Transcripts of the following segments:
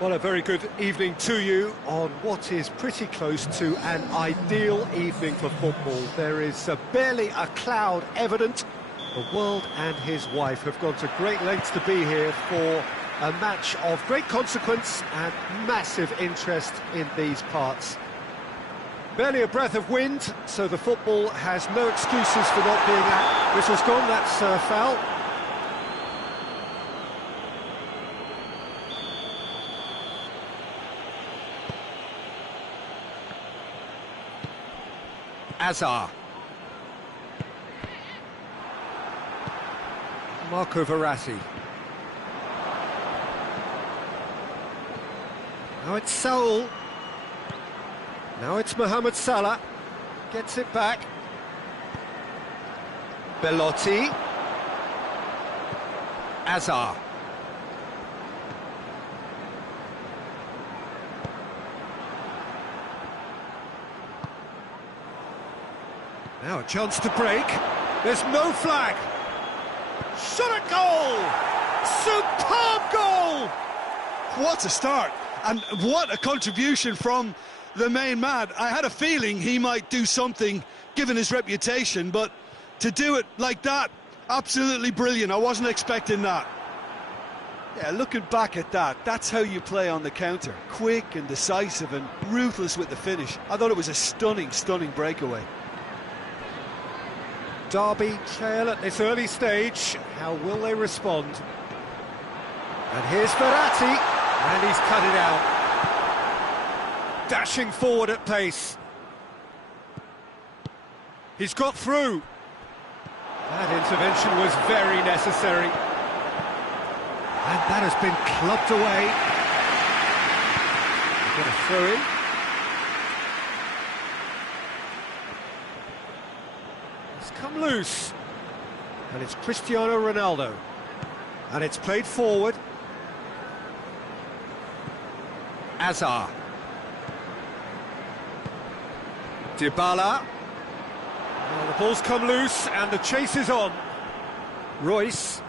Well, a very good evening to you on what is pretty close to an ideal evening for football. There is barely a cloud evident. The world and his wife have gone to great lengths to be here for a match of great consequence and massive interest in these parts. Barely a breath of wind, so the football has no excuses for not being at. Whistle's gone, that's foul. Azar. Marco Verratti. Now it's Saul. Now it's Mohamed Salah. Gets it back. Belotti. Azar. Now a chance to break. There's no flag. Shot at goal! Superb goal! What a start, and what a contribution from the main man. I had a feeling he might do something, given his reputation, but to do it like that, absolutely brilliant. I wasn't expecting that. Yeah, looking back at that, that's how you play on the counter. Quick and decisive and ruthless with the finish. I thought it was a stunning, stunning breakaway. Derby trail at this early stage. How will they respond? And here's Verratti, and he's cut it out. Dashing forward at pace. He's got through. That intervention was very necessary. And that has been clubbed away. Got a throw in. Come loose, and it's Cristiano Ronaldo, and it's played forward. Azar. Dybala. Well, the ball's come loose and the chase is on. Royce,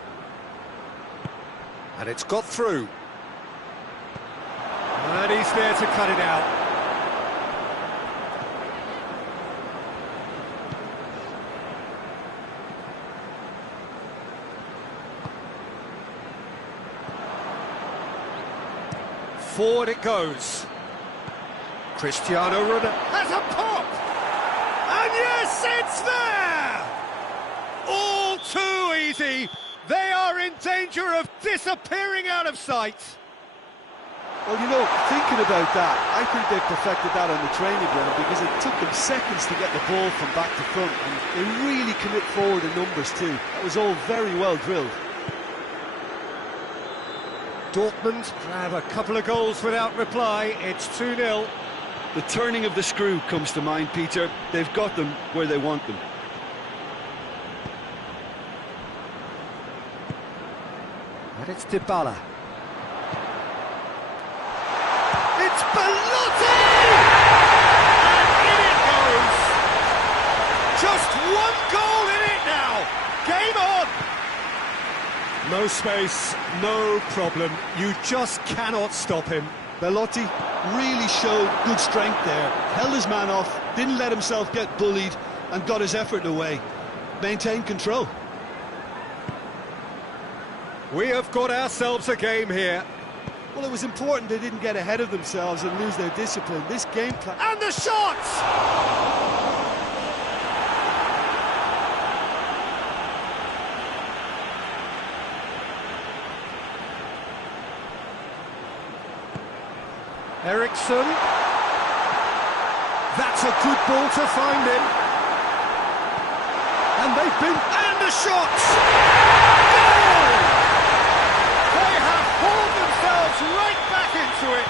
and it's got through, and he's there to cut it out. Forward it goes. Cristiano Ronaldo has a pop! And yes, it's there! All too easy. They are in danger of disappearing out of sight. Well, you know, thinking about that, I think they perfected that on the training ground because it took them seconds to get the ball from back to front, and they really commit forward in numbers too. That was all very well drilled. Dortmund grab a couple of goals without reply. It's 2-0. The turning of the screw comes to mind, Peter. They've got them where they want them. And it's Dybala. It's Belotti! And in it goes! Just one goal in it now! Game on! No space, no problem. You just cannot stop him. Belotti really showed good strength there. Held his man off, didn't let himself get bullied, and got his effort away. Maintained control. We have got ourselves a game here. Well, it was important they didn't get ahead of themselves and lose their discipline. This game plan... And the shot! Eriksson. That's a good ball to find him. And they've been... And the shots! Goal! They have hauled themselves right back into it.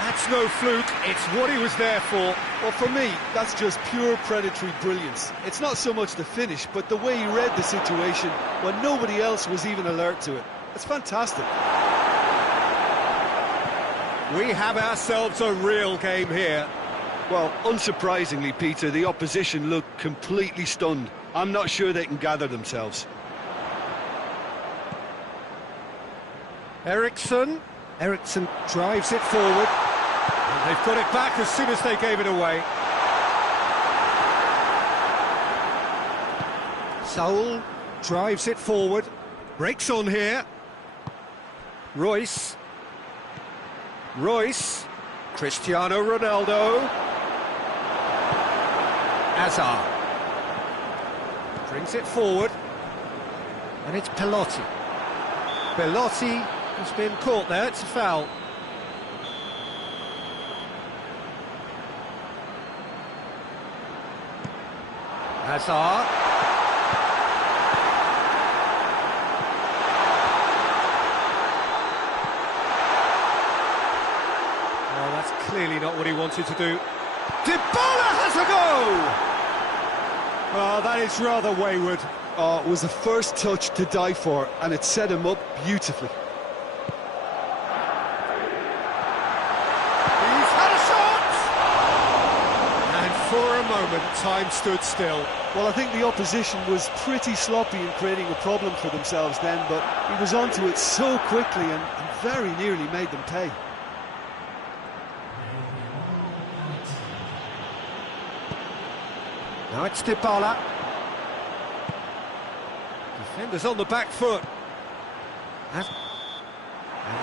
That's no fluke, it's what he was there for. Well, for me, that's just pure predatory brilliance. It's not so much the finish, but the way he read the situation when nobody else was even alert to it. It's fantastic. We have ourselves a real game here. Well, unsurprisingly, Peter, the opposition look completely stunned. I'm not sure they can gather themselves. Eriksson. Ericsson drives it forward, and they've got it back as soon as they gave it away. Saul drives it forward, breaks on here. Royce, Cristiano Ronaldo, Hazard, brings it forward, and it's Belotti. Belotti has been caught there, it's a foul. Hazard. Oh, that's clearly not what he wanted to do. Dybala has a go! Oh, that is rather wayward. Oh, it was the first touch to die for, and it set him up beautifully. He's had a shot! And for a moment, time stood still. Well, I think the opposition was pretty sloppy in creating a problem for themselves then, but he was onto it so quickly and very nearly made them pay. Now it's Dybala. Defenders on the back foot. And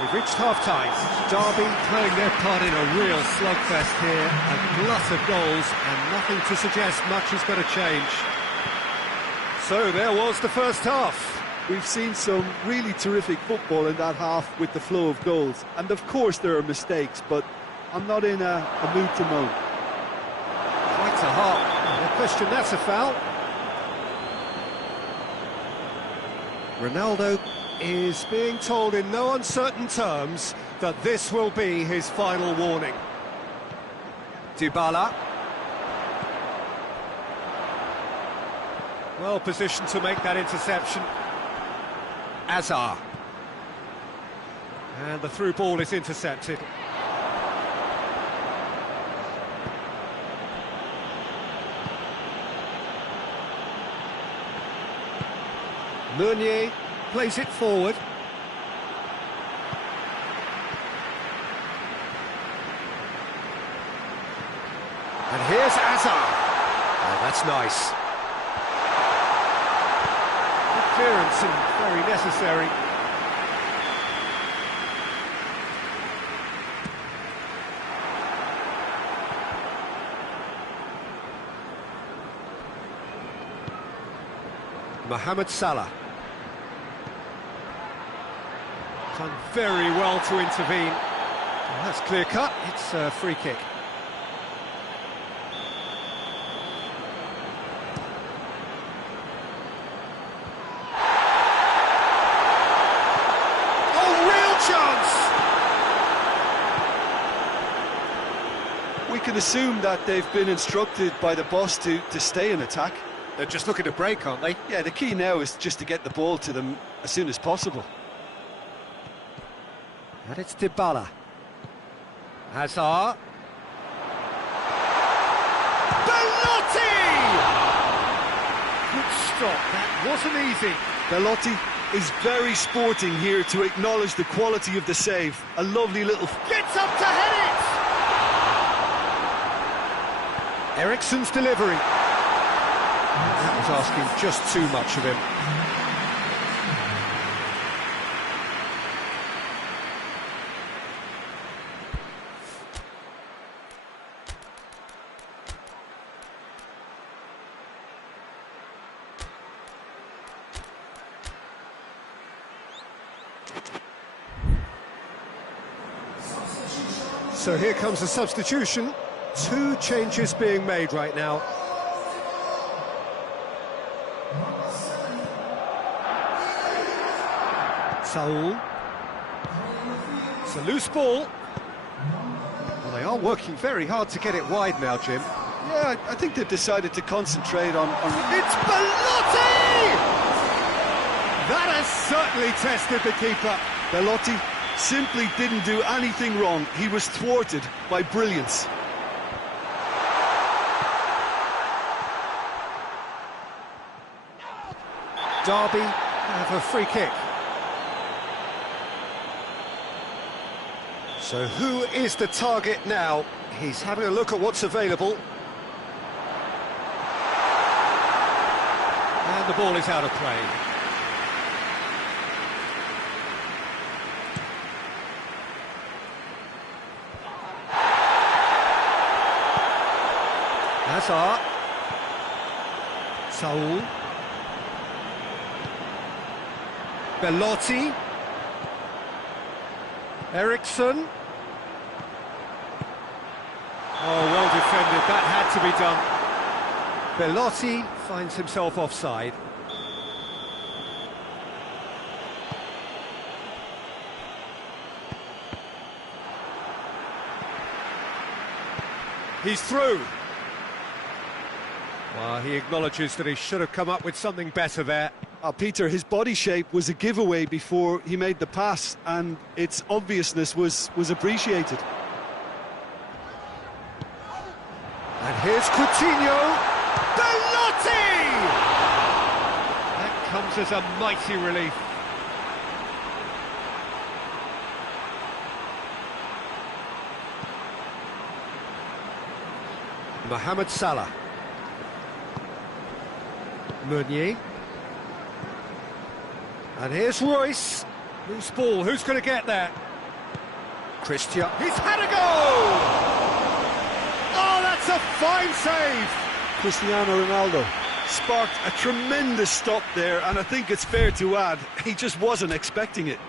we've reached half-time. Derby playing their part in a real slugfest here. A glut of goals and nothing to suggest much is going to change. So there was the first half. We've seen some really terrific football in that half with the flow of goals. And of course there are mistakes, but I'm not in a mood to moan. Quite a hot. No question, that's a foul. Ronaldo is being told in no uncertain terms that this will be his final warning. Dybala. Well positioned to make that interception. Hazard. And the through ball is intercepted. Meunier plays it forward. And here's Hazard. Oh, that's nice. Good clearance and very necessary. Mohamed Salah. Done very well to intervene. Well, that's clear cut, it's a free kick. Oh, real chance! We can assume that they've been instructed by the boss to stay in attack. They're just looking to break, aren't they? Yeah, the key now is just to get the ball to them as soon as possible. And it's Dybala. Hazard. Belotti! Good stop, that wasn't easy. Belotti is very sporting here to acknowledge the quality of the save. A lovely little... Gets up to head it! Ericsson's delivery. That was asking just too much of him. So here comes the substitution. 2 changes being made right now. Saul. It's a loose ball. Well, they are working very hard to get it wide now, Jim. Yeah, I think they've decided to concentrate on... It's Belotti! That has certainly tested the keeper. Belotti simply didn't do anything wrong. He was thwarted by brilliance. Derby have a free kick. So who is the target now? He's having a look at what's available. And the ball is out of play. Hazard. Saul. Belotti. Eriksson. Oh, well defended, that had to be done. Belotti finds himself offside. He's through. Well, he acknowledges that he should have come up with something better there. Peter, his body shape was a giveaway before he made the pass, and its obviousness was appreciated. And here's Coutinho. Belotti! That comes as a mighty relief. Mohamed Salah. Meunier. And here's Royce. Loose ball, who's going to get there? Christian. He's had a goal! Oh, that's a fine save! Cristiano Ronaldo sparked a tremendous stop there, and I think it's fair to add, he just wasn't expecting it.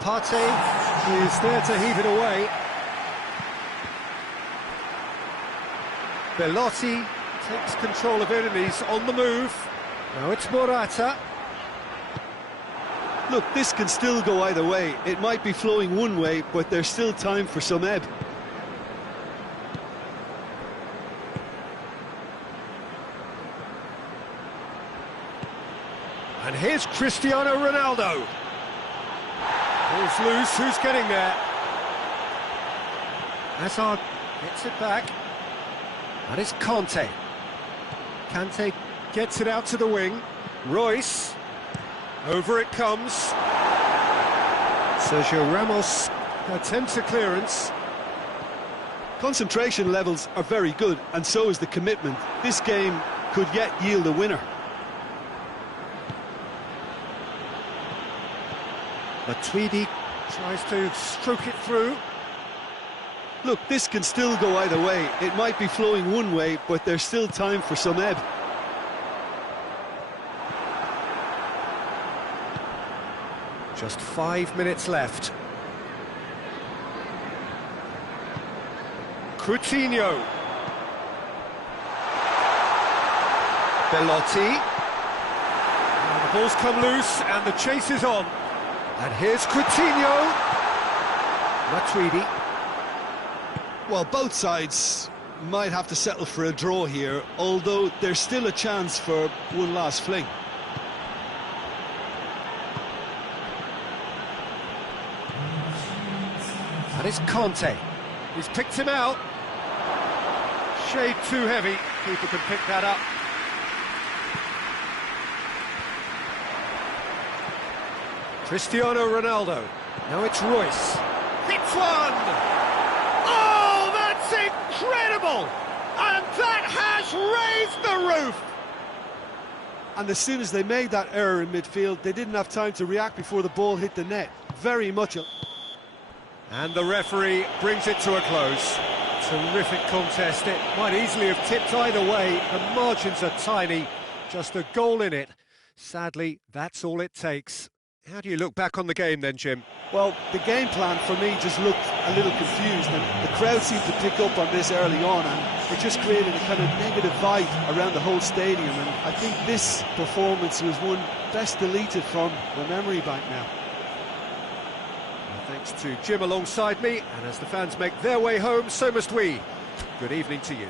Partey is there to heave it away. Belotti takes control of it and he's on the move. Now it's Morata. Look, this can still go either way. It might be flowing one way, but there's still time for some ebb. And here's Cristiano Ronaldo. Ball's loose, who's getting there? Hazard gets it back. And it's Kante. Kante gets it out to the wing. Royce. Over it comes. Sergio Ramos attempts a clearance. Concentration levels are very good, and so is the commitment. This game could yet yield a winner. Matuidi tries to stroke it through. Look, this can still go either way. It might be flowing one way, but there's still time for some ebb. Just 5 minutes left. Coutinho. Belotti. And the ball's come loose and the chase is on. And here's Coutinho. Matuidi. Well, both sides might have to settle for a draw here, although there's still a chance for one last fling. And it's Kante. He's picked him out. Shade too heavy. Keeper can pick that up. Cristiano Ronaldo. Now it's Royce. Hits one! Oh, that's incredible! And that has raised the roof! And as soon as they made that error in midfield, they didn't have time to react before the ball hit the net. Very much. And the referee brings it to a close. Terrific contest. It might easily have tipped either way. The margins are tiny. Just a goal in it. Sadly, that's all it takes. How do you look back on the game then, Jim? Well, the game plan for me just looked a little confused, and the crowd seemed to pick up on this early on, and it just created a kind of negative vibe around the whole stadium, and I think this performance was one best deleted from the memory bank now. Well, thanks to Jim alongside me, and as the fans make their way home, so must we. Good evening to you.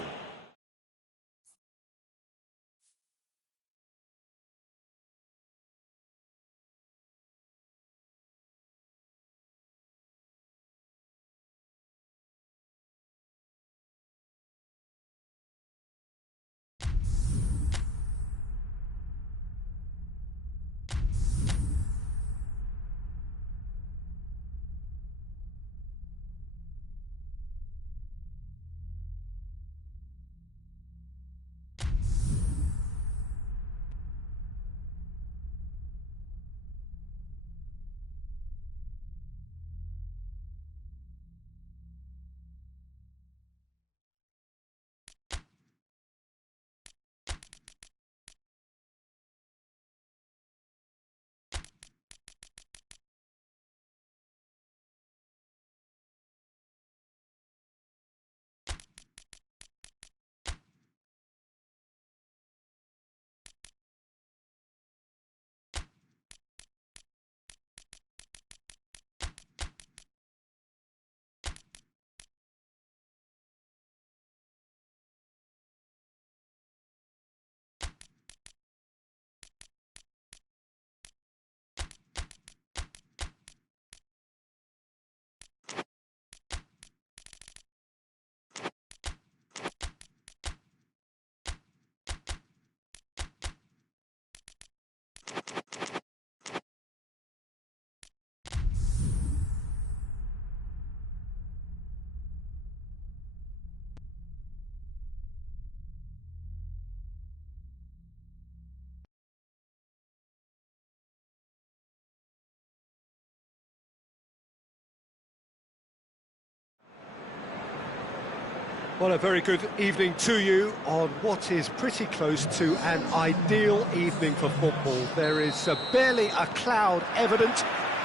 Well, a very good evening to you on what is pretty close to an ideal evening for football. There is barely a cloud evident.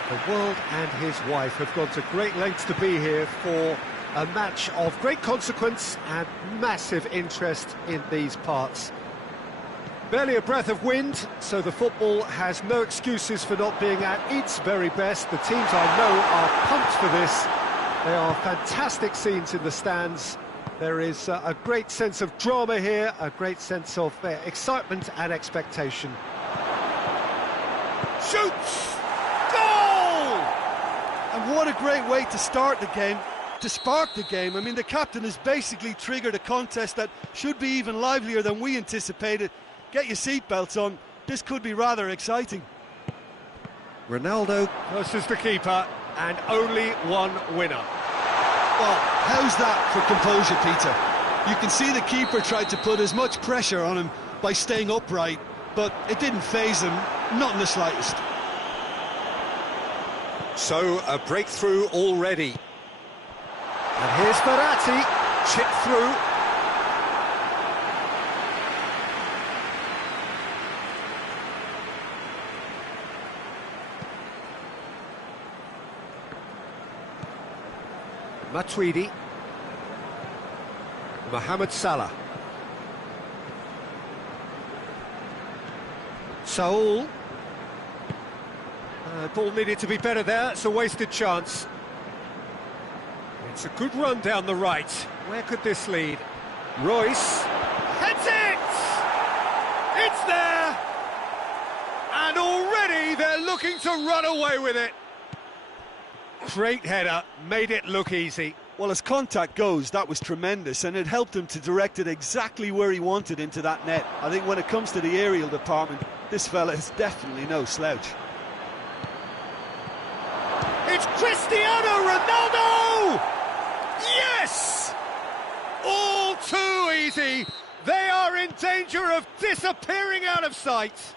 The world and his wife have gone to great lengths to be here for a match of great consequence and massive interest in these parts. Barely a breath of wind, so the football has no excuses for not being at its very best. The teams I know are pumped for this. They are fantastic scenes in the stands. There is a great sense of drama here, a great sense of excitement and expectation. Shoots! Goal! And what a great way to start the game, to spark the game. I mean, the captain has basically triggered a contest that should be even livelier than we anticipated. Get your seatbelts on, this could be rather exciting. Ronaldo versus the keeper, and only one winner. Well, how's that for composure, Peter? You can see the keeper tried to put as much pressure on him by staying upright, but it didn't faze him, not in the slightest. So, a breakthrough already. And here's Verratti, chipped through. Matuidi, Mohamed Salah, Saul. Ball needed to be better there, it's a wasted chance. It's a good run down the right. Where could this lead? Royce heads it! It's there! And already they're looking to run away with it. Great header, made it look easy. Well, as contact goes, that was tremendous, and it helped him to direct it exactly where he wanted into that net. I think when it comes to the aerial department, this fella is definitely no slouch. It's Cristiano Ronaldo! Yes! All too easy. They are in danger of disappearing out of sight.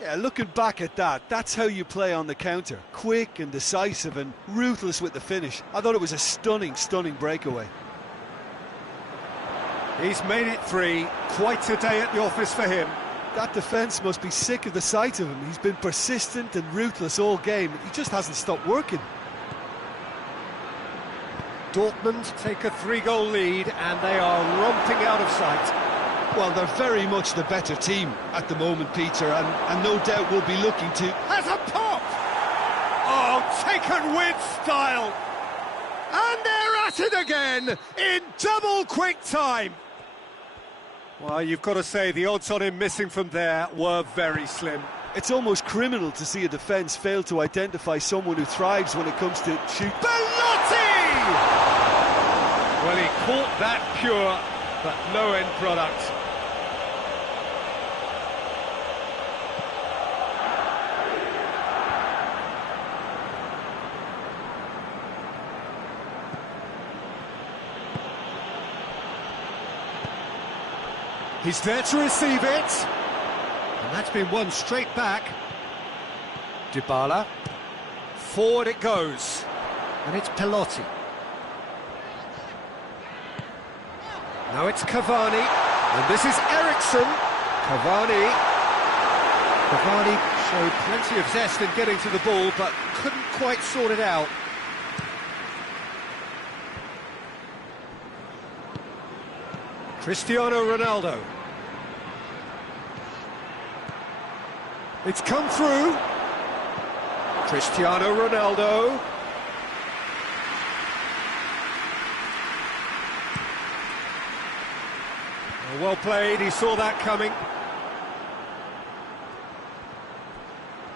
Yeah, looking back at that, that's how you play on the counter. Quick and decisive and ruthless with the finish. I thought it was a stunning, stunning breakaway. He's made it 3. Quite a day at the office for him. That defence must be sick of the sight of him. He's been persistent and ruthless all game. He just hasn't stopped working. Dortmund take a 3-goal lead and they are romping out of sight. Well, they're very much the better team at the moment, Peter, and no doubt will be looking to... Has a pop! Oh, taken with style! And they're at it again in double quick time! Well, you've got to say the odds on him missing from there were very slim. It's almost criminal to see a defence fail to identify someone who thrives when it comes to shoot. Belotti! Well, he caught that pure, but no end product. He's there to receive it. And that's been won straight back. Dybala. Forward it goes. And it's Belotti. Now it's Cavani. And this is Eriksen. Cavani showed plenty of zest in getting to the ball, but couldn't quite sort it out. Cristiano Ronaldo. It's come through. Cristiano Ronaldo. Well played, he saw that coming.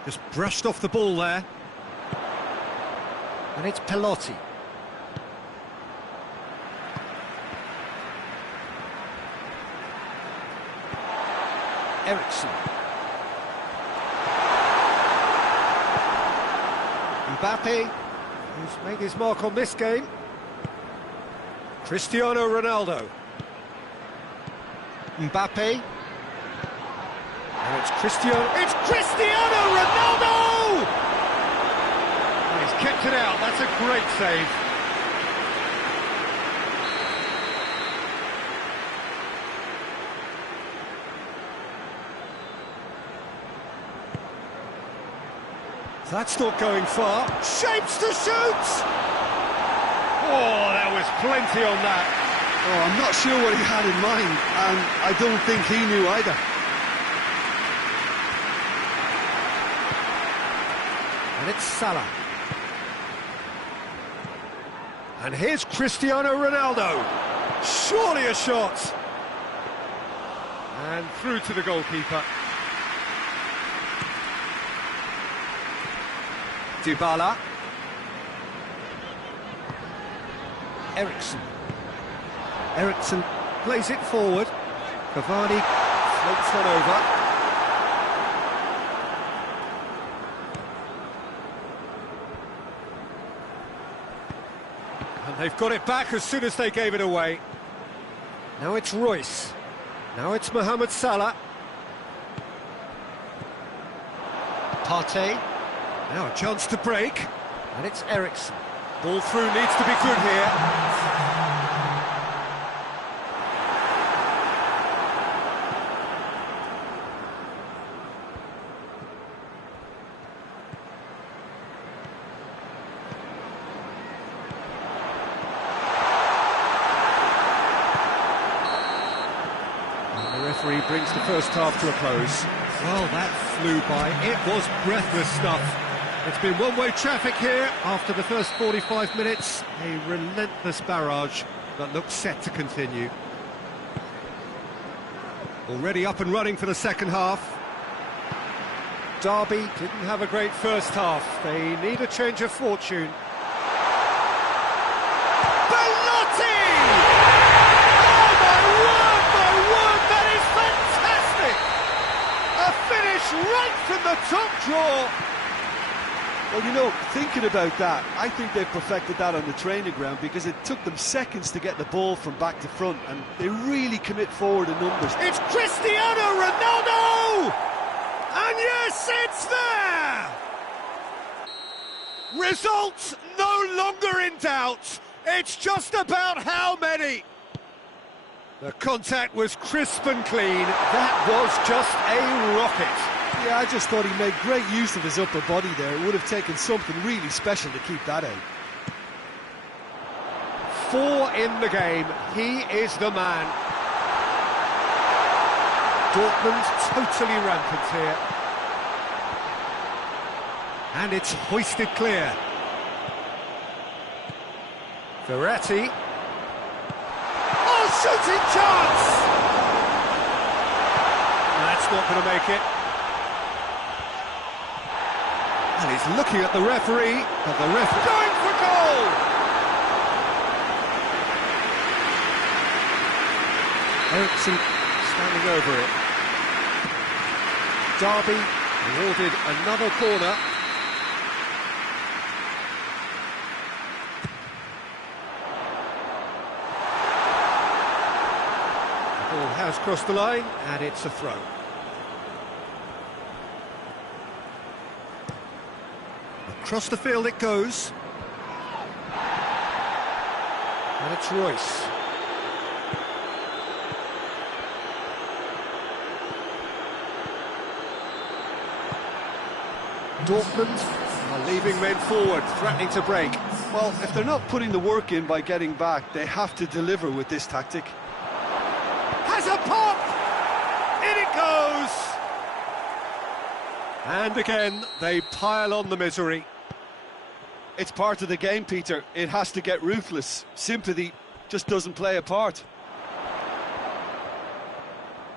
Just brushed off the ball there. And it's Belotti. Eriksen. Mbappe, who's made his mark on this game. Cristiano Ronaldo. Mbappe. And it's Cristiano Ronaldo! And he's kept it out, that's a great save. That's not going far. Shapes to shoot! Oh, there was plenty on that. Oh, I'm not sure what he had in mind, and I don't think he knew either. And it's Salah. And here's Cristiano Ronaldo. Surely a shot. And through to the goalkeeper. Dybala. Eriksen plays it forward. Cavani floats one over. And they've got it back as soon as they gave it away. Now it's Royce. Now it's Mohamed Salah. Partey. Now a chance to break. And it's Eriksen. Ball through needs to be good here. And the referee brings the first half to a close. Well, that flew by. It was breathless stuff. It's been one-way traffic here after the first 45 minutes. A relentless barrage that looks set to continue. Already up and running for the second half. Derby didn't have a great first half. They need a change of fortune. Belotti! Oh, my word, that is fantastic! A finish right from the top draw. Well, you know, thinking about that, I think they've perfected that on the training ground because it took them seconds to get the ball from back to front, and they really commit forward in numbers. It's Cristiano Ronaldo! And yes, it's there! Results no longer in doubt. It's just about how many. The contact was crisp and clean. That was just a rocket. Yeah, I just thought he made great use of his upper body there. It would have taken something really special to keep that out. 4 in the game. He is the man. Dortmund totally rampant here. And it's hoisted clear. Verratti. Oh, shooting chance! That's not going to make it. And he's looking at the referee, but the ref going for goal! Eriksson standing over it. Derby awarded another corner. The ball has crossed the line, and it's a throw. Across the field it goes. And it's Royce. Dortmund are leaving men forward, threatening to break. Well, if they're not putting the work in by getting back, they have to deliver with this tactic. Has a pop! In it goes! And again, they pile on the misery. It's part of the game, Peter. It has to get ruthless. Sympathy just doesn't play a part.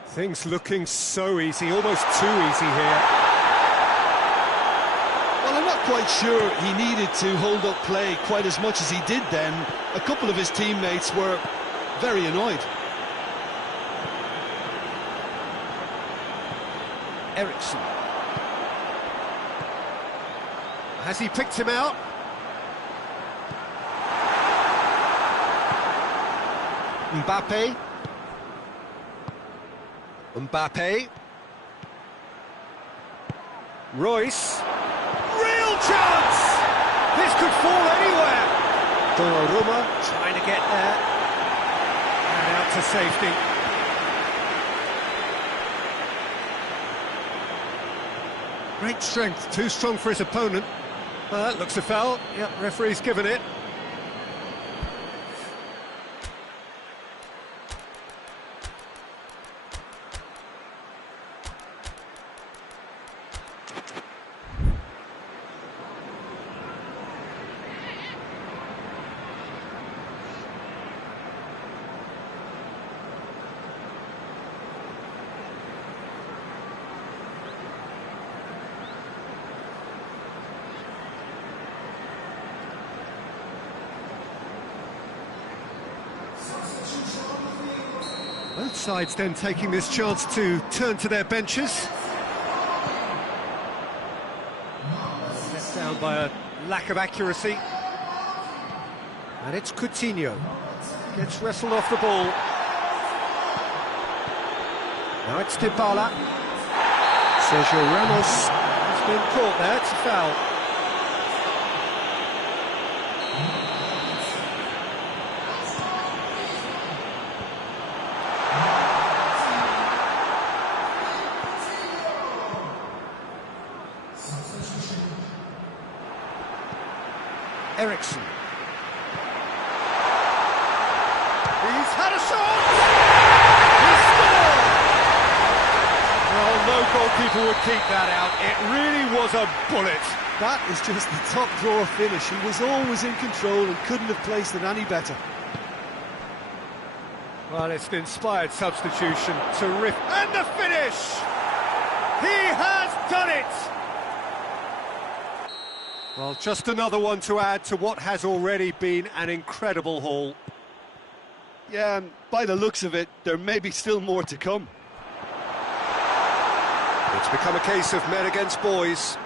Things looking so easy, almost too easy here. Well, I'm not quite sure he needed to hold up play quite as much as he did then. A couple of his teammates were very annoyed. Eriksson. Has he picked him out? Mbappe. Mbappe. Royce. Real chance! This could fall anywhere. Donnarumma trying to get there. And out to safety. Great strength, too strong for his opponent. That looks a foul. Yep, referee's given it. Both sides then taking this chance to turn to their benches. Let down by a lack of accuracy. And it's Coutinho. Gets wrestled off the ball. Now it's Dybala. Sergio Ramos has been caught there, it's a foul. Eriksson. He's had a shot! He's scored! Well, no goalkeeper would keep that out. It really was a bullet. That is just the top drawer finish. He was always in control and couldn't have placed it any better. Well, it's an inspired substitution. Terrific. And the finish! He has done it! Well, just another one to add to what has already been an incredible haul. Yeah, and by the looks of it, there may be still more to come. It's become a case of men against boys.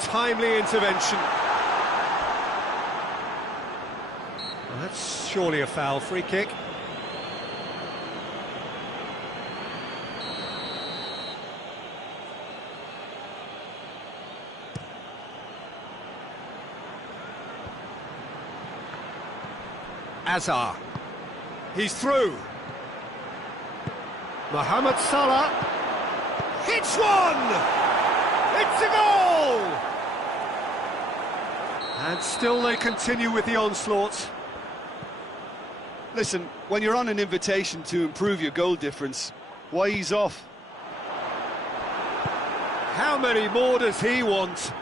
Timely intervention. Well, that's surely a foul. Free kick. Azar. He's through. Mohamed Salah. Hits one! It's a goal! And still they continue with the onslaught. Listen, when you're on an invitation to improve your goal difference, why ease off? How many more does he want?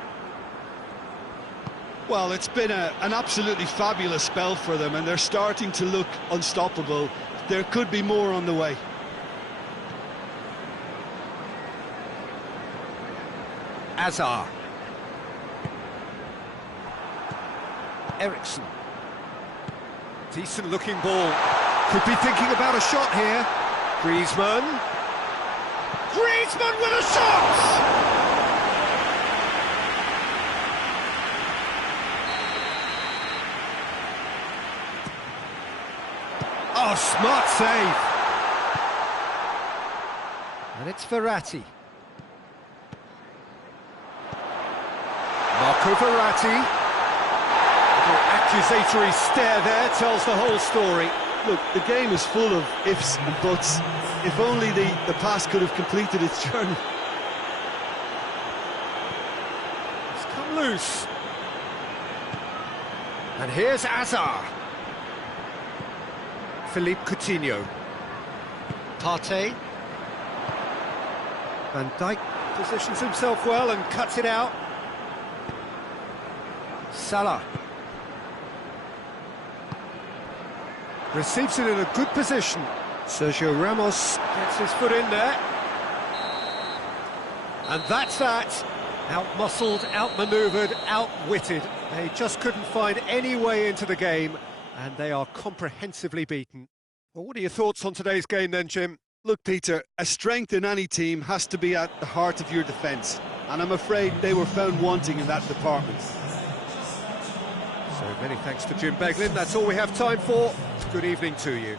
Well, it's been an absolutely fabulous spell for them, and they're starting to look unstoppable. There could be more on the way. Azar. Ericsson. Decent looking ball. Could be thinking about a shot here. Griezmann. Griezmann with a shot! Oh, smart save. And it's Verratti. Marco Verratti. Accusatory stare there tells the whole story. Look, the game is full of ifs and buts. If only the pass could have completed its journey. It's come loose. And here's Azar. Philippe Coutinho. Partey. Van Dijk positions himself well and cuts it out. Salah. Receives it in a good position. Sergio Ramos gets his foot in there. And that's that. Out-muscled, out-manoeuvred, outwitted. They just couldn't find any way into the game, and they are comprehensively beaten. Well, what are your thoughts on today's game then, Jim? Look, Peter, a strength in any team has to be at the heart of your defence, and I'm afraid they were found wanting in that department. So many thanks to Jim Beglin. That's all we have time for. Good evening to you.